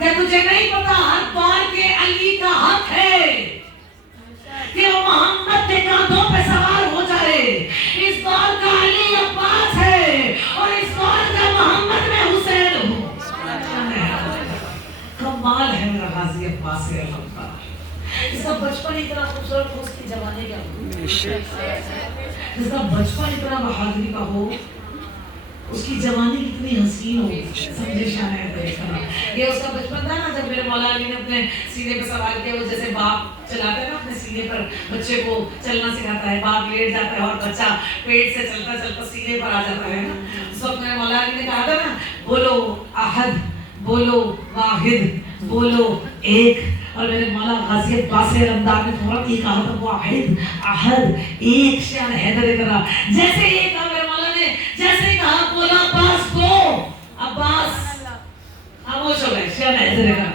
کہ تجھے نہیں پتا ہر بار کے علی کا حق ہے کہ وہ محمد کے کاندھوں پہ سوار ہو جائے. اس بار کا علی عباس ہے اور اس بار کا محمد میں حسین ہوں. کمال ہے میرا غازی عباس اللہ. اس کا بچپن اتنا خوبصورت ہو, اس کی جوانی کیا ہو, اس کا بچپن اتنا بہادری کا ہو, اس کی جوانی کتنی حسین ہو. سمجھے شاہ ہے یہ اس کا بچپن تھا نا جب میرے مولا علی نے اپنے سینے پہ سوار کیا. وہ جیسے باپ چلاتا ہے نا اپنے سینے پر بچے کو چلنا سکھاتا ہے, باپ لیٹ جاتا ہے اور بچہ پیٹ سے چلتا چلتا سینے پر آ جاتا ہے نا. اس وقت میرے مولا علی نے کہا تھا نا بولو احد, بولو واحد, بولو ایک. اور میرے مولا غازی عباس علمدار نے فوراً یہ کہا تھا واحد احد ایک. شان حیدر کرا جیسے یہ کہا میرے مولا نے, جیسے کہا بولا عباس دو, عباس خاموش ہو گئے. شان حیدر کرا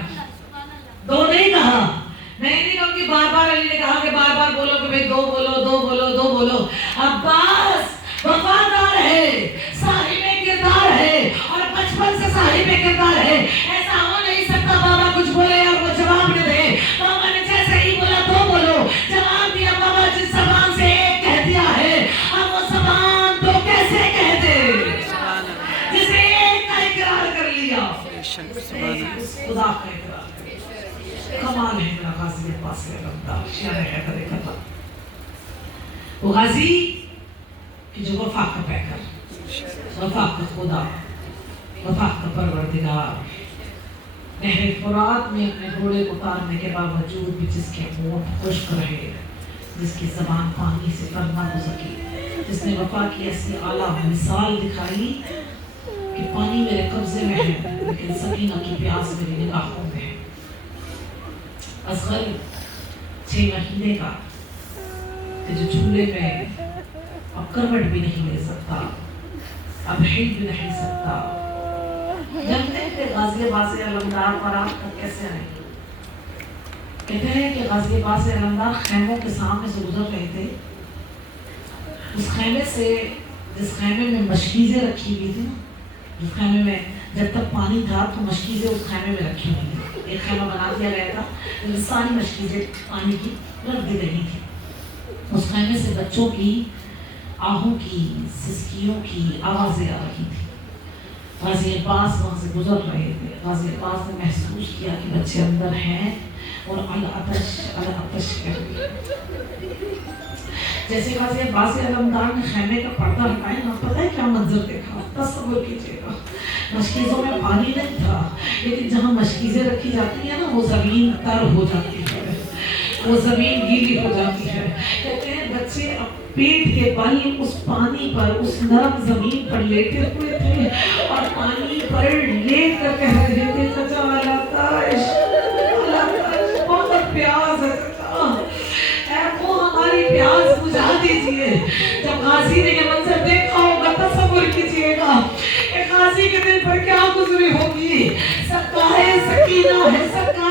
دو نہیں کہا, نہیں کہا کہ بار بار علی نے کہا کہ بار بار بولو کہ بھئی دو بولو دو بولو دو بولو. عباس وفادار ہے, صاحب کردار ہے اور بچپن سے صاحب کردار ہے. ایسا ہو نہیں سکتا بابا کچھ بولے اور وہ جواب نہ دے. بابا نے جیسے ہی بولا دو بولو جواب دیا. بابا جس زبان سے ایک کہہ دیا ہے اب وہ زبان دو کیسے کہہ دے, جسے ایک کا اقرار کر لیا خدا کا اقرار. کمال ہے میرا غازی عباس علمدار. شان حیدر کرا وہ غازی کہ جو وفا کا پیکر, وفا کا خدا, وفا کا پروردگار, نہر فرات میں اپنے گھوڑے کو اتارنے کے باوجود بھی جس کے ہونٹ خشک رہے, جس کی زبان پانی سے تر نہ ہو سکی, جس نے وفا کی ایسی اعلیٰ مثال دکھائی کہ پانی میرے قبضے میں ہے لیکن سکینہ کی پیاس میری نگاہوں میں ہے. اصغر 6 مہینے کا کہ جو جھولے میں اب کروٹ بھی نہیں لے سکتا, اب ہل بھی نہیں سکتا. جانتے ہیں کہ غازی عباس علمدار پر آپ تک کیسے آئے؟ کہتے ہیں کہ غازی عباس علمدار خیموں کے سامنے سے گزر رہے تھے. اس خیمے سے, جس خیمے میں مشکیزیں رکھی ہوئی تھی نا, جس خیمے میں جب تک پانی تھا تو مشکیزیں اس خیمے میں رکھی ہوئی تھی. ایک خیمہ بنا دیا گیا تھا جس ساری مشکیزیں پانی کی رکھ دی گئی تھی. اس خیمے سے بچوں کی آہوں کی, سسکیوں کی آوازیں آ رہی تھی. غازی عباس وہاں سے گزر رہے تھے. غازی عباس نے محسوس کیا کہ بچے اندر ہیں اور العطش العطش کر رہے. جیسے غازی عباس علمدار نے خیمے کا پردہ ہٹایا نا, پتہ ہے کیا منظر دیکھا؟ تصور کیجیے گا, مشکیزوں میں پانی نہیں تھا لیکن جہاں مشکیزیں رکھی جاتی ہیں نا وہ زمین تر ہو جاتی ہے, وہ زمین گیلی ہو جاتی ہے. کہتے ہیں بچے پیٹ کے بل اس پانی پر, اس نرم زمین پر لیٹے ہوئے تھے اور پانی پر لیٹ کر کہہ رہے تھے چچا العطش العطش, بہت پیاس ہے چچا, اے وہ ہماری پیاس بجھا دیجیے. جب غازی نے یہ منظر دیکھا ہوگا تصور کیجیے گا کہ غازی کے دل پر کیا گزری ہوگی. سکینہ ہے, سکینہ